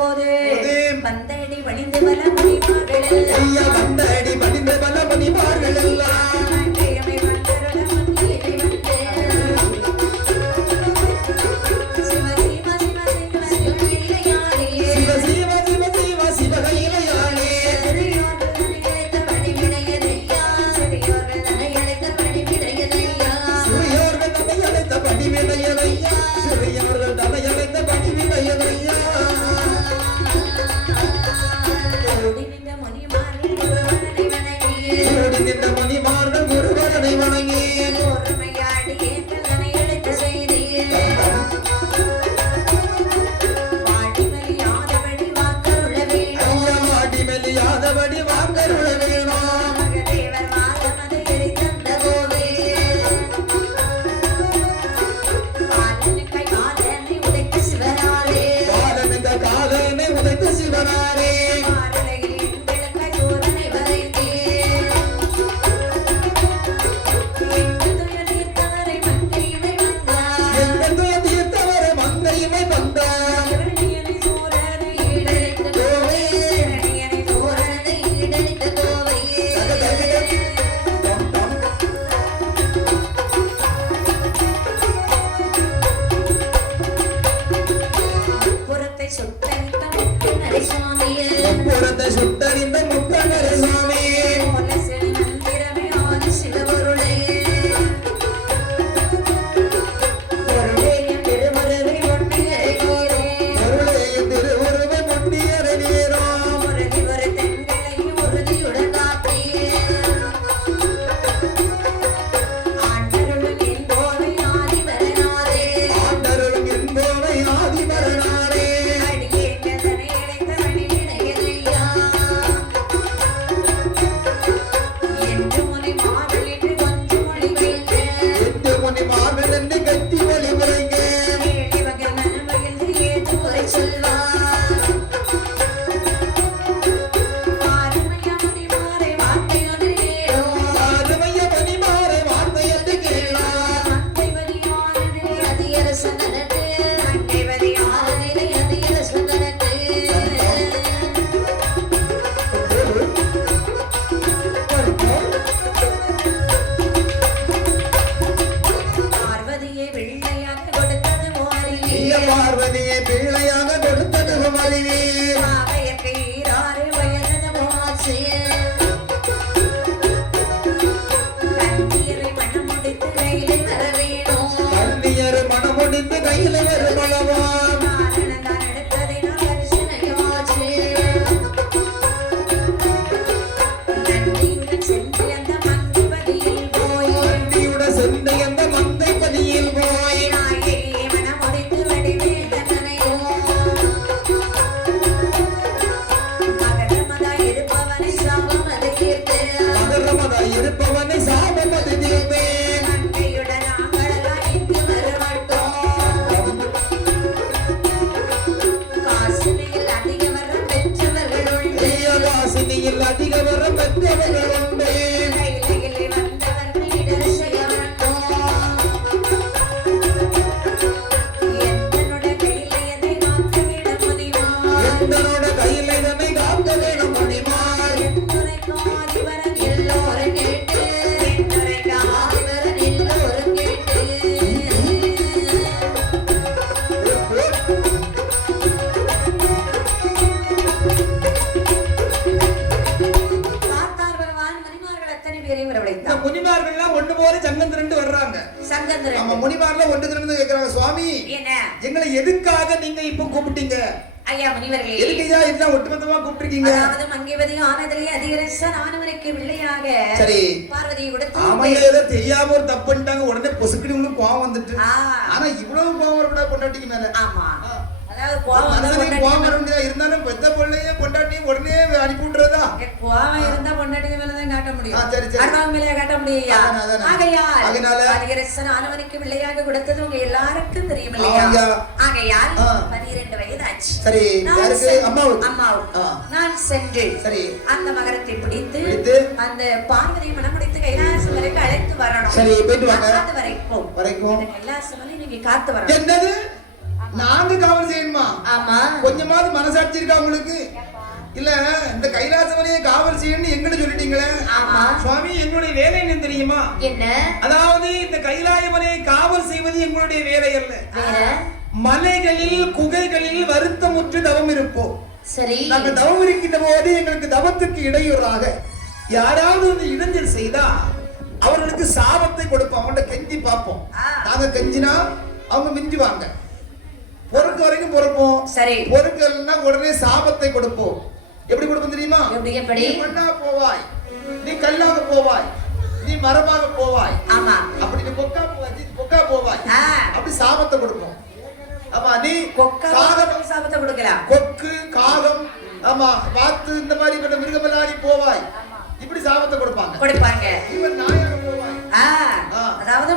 போது வந்தடி வழிந்து பல மணிமார்கள் வந்தடி வழிந்து பல மணிமார்கள் எல்லாம் எங்களை எதுக்காக நீங்க இப்ப கூப்பிட்டீங்க? ஐயா முனிவர்களே, எதுக்குயா இதெல்லாம் ஒட்டுமொத்தமா கூப்பிட்டிருக்கீங்க? அதாவது மங்கிவதி ஆனதிலே அதிகரசன் ஆனவருக்கு பிள்ளையாக சரி பார்வதி கொடுத்து ஆமையில ஏதோ தெரியாம ஒரு தப்பு பண்ணிட்டாங்க, உடனே பொசுக்கிடுங்களும் கோவம் வந்துட்டு. ஆனா இவ்வளவு கோவம் வரக்கூடாது பொண்டாட்டிக்கு மேல. ஆமா, அதாவது கோவம் இருந்தாலும் பெத்த பிள்ளைய பொண்டாட்டி உடனே அனுப்பி விட்டுறதா? கோவம் இருந்தா பொண்டாட்டிக்கு மேலதான் காட்ட முடியும், சரி சரி அண்ணா மேல காட்ட முடியா? ஆகையால் அதிகரசன் ஆனவருக்கு பிள்ளையாக கொடுத்தது உங்க எல்லாருக்கும் தெரியும் இல்லையா? ஆகையால் 12 வயது ஆச்சு. சரி, யாருக்கு? அம்மாவுக்கு. நான் சென்று சரி அந்த மகரத்தை பிடித்து அந்த பார்வதியை மனமுடித்து கைலாசம் வரைக்கும் அழைத்து வரணும். சரி, போயிட்டு வாங்க. அது வரைக்கும் கைலாசம் வரை நீங்க காத்து வரணும். என்னது? நாங்க காவல் செய்யணுமா? ஆமா. கொஞ்சமாவது மனசாட்சி இருக்கா உங்களுக்கு? இல்ல இந்த கைலாசவனையை காவல் செய்யணும்னு எங்கிட்ட சொல்லிட்டீங்களே. ஆமா. சுவாமி எங்களுடைய வேலை என்ன தெரியுமா? என்ன? அதாவது இந்த கைலாயவனையை காவல் செய்வது எங்களுடைய வேலை அல்ல. வேற? மலைகளில் குகைகளில் வருத்தமுற்று தவம் இருப்போம். சரி. நாங்கள் தவம் இருக்கின்ற போது எங்களுக்கு தவத்துக்கு இடையூறாக யாராவது வந்து இடைஞ்சல் செய்தா அவர்களுக்கு சாபத்தை கொடுப்போம். அவங்கள்ட்ட கெஞ்சி பார்ப்போம். நாங்க கெஞ்சினா அவங்க மிஞ்சுவாங்க. பொறுக்க வரைக்கும் பொறுப்போம். சரி. பொறுக்கல்னா உடனே சாபத்தை கொடுப்போம். எப்படி கொடுப்போம் தெரியுமா? எப்படி? நீ மண்ணா போவாய், நீ கல்லாக போவாய், நீ மரமாக போவாய். ஆமா. அப்படி நீ பொக்கா போவாய். அப்படி சாபத்தை கொடுப்போம். ஆமா, நீ காகம் சாபத்தை கொடுக்கலாம். கொக்கு காகம் ஆமா வாத்து இந்த மாதிரி பண்ண மிருகமெல்லாம் நீ போவாய். இப்படி சாபத்தை கொடுப்பாங்க. இவன் நாயாக போவாய். அதாவது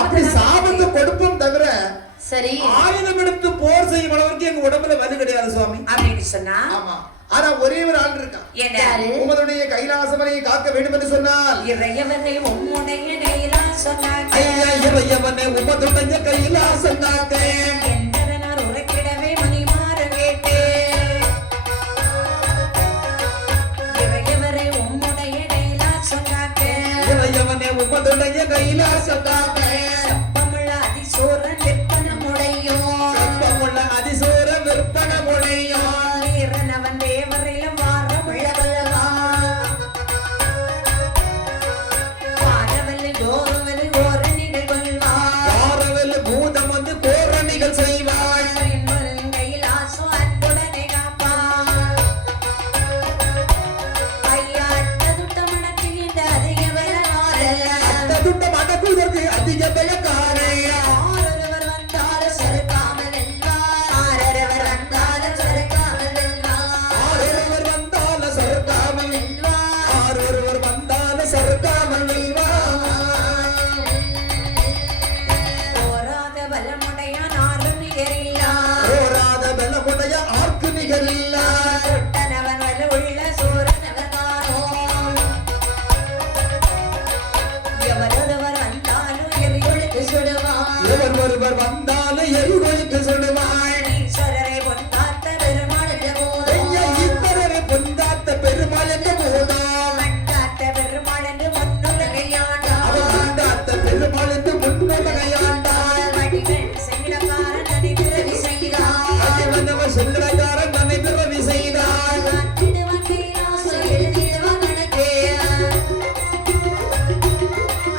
அப்படி சாபத்தை கொடுப்போம் தவிர சரி ஆயுதம் எடுத்து போர் செய்யும் அளவுக்கு எங்க உடம்புல வலு கிடையாது சுவாமி. அப்படின்னு சொன்னா ஆமா. ஆனா ஒரே ஒரு ஆள் இருக்கான். யாரு? உங்களுடைய கைலாசவனை காக்க வேண்டும் என்று சொன்னால் இறையவனை உம்முடைய கைலாசனாக ஐயா இறையவனை உமதுடைய கைலாசனாக என்றதனார் உரைக்கிடவே மணிமாற கேட்டேன். இறையவரை உம்முடைய கைலாசனாக இறையவனை உமதுடைய கைலாசனாக சப்பமுள்ள அதிசோரன் விற்பனமுடையோ சப்பமுள்ள அதிசோர விற்பனமுடையோ நீரனவன் தேவரிலும் வாரமுள்ள வல்லவா வாரவல்லி கோரவல்லி கோரணிகள் கொள்வாய் வாரவல்லி பூதம் வந்து கோரணிகள் செய்வாய் கைலாசம் அன்புடனே காப்பாய் ஐயா அட்டதுட்ட மனத்தில் இந்த அதிக பலகாரல்ல அட்டதுட்ட மனக்குதற்கு அதிக பலகாரையா ஆரொருவர் வந்தாலும் சறுக்காமல் வெல்வார் ஆரொருவர் வந்தாலும் சறுக்காமல் வெல்வார் ஆரொருவர் வந்தால சறுக்காமல் வெல்வார் ஆரொருவர் வந்தால சறுக்காமல் போராத பலமுடையான் ஆறும் நிகரில்லா போராத பலமுடைய ஆர்க்கு நிகரில்லா தொட்டனவன் வலு உள்ள சூரனவர் காணோ எவரொருவர் வந்தாலும் எரியொழுக்கு சுடுவான் எவர் ஒருவர் வந்தாலும் எருவலுக்கு சொல்லுவாய் ஈஸ்வரரை பொன்காத்த பெருமாளுக்கு ஐயா போதும் இத்தரரை பொந்தாத்த பெருமாளுக்கு போதாம் மண்காத்த பெருமாள் என்று முன்னுலகையாண்டான் அவன் பொந்தாத்த பெருமாளுக்கு முன்னுலகையாண்டாள் வடிவெள் செங்கிடக்காரன் தனி பிறவி செய்தான் அதிவனவர் செல்வக்காரன் தன்னை பிறவி செய்தாள் காத்திடுவன் கைலாசம் எழுதிடுவன் கணக்கே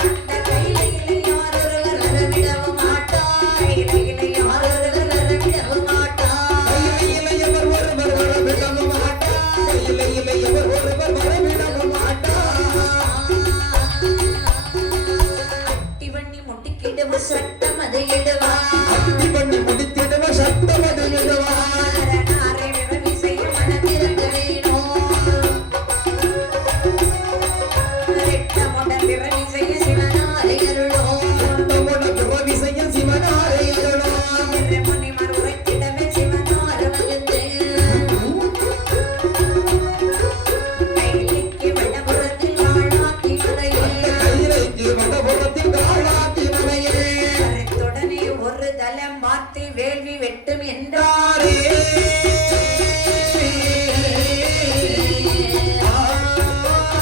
அந்த கையிலே யாரொருவர் வரவிடவும் மாட்டார் கையிலே யாரொருவர் வரவிடவும் மாட்டார் இளையவர் ஒருவர் வரவிடவும் மாட்டார் இளையவர் ஒருவர் வரவிடவும் மாட்டார் அட்டி வண்ணி முட்டிக்கிடுவ சட்டம் அதை இடுவார் அத்தி பண்ணி முடித்திடுவ சட்டம் அது இடுவார் அரணாரை விரவி செய்ய மனமிருக்க வேணும் ரெட்டமுடன் விரவி செய்ய சிவனாரை அருள்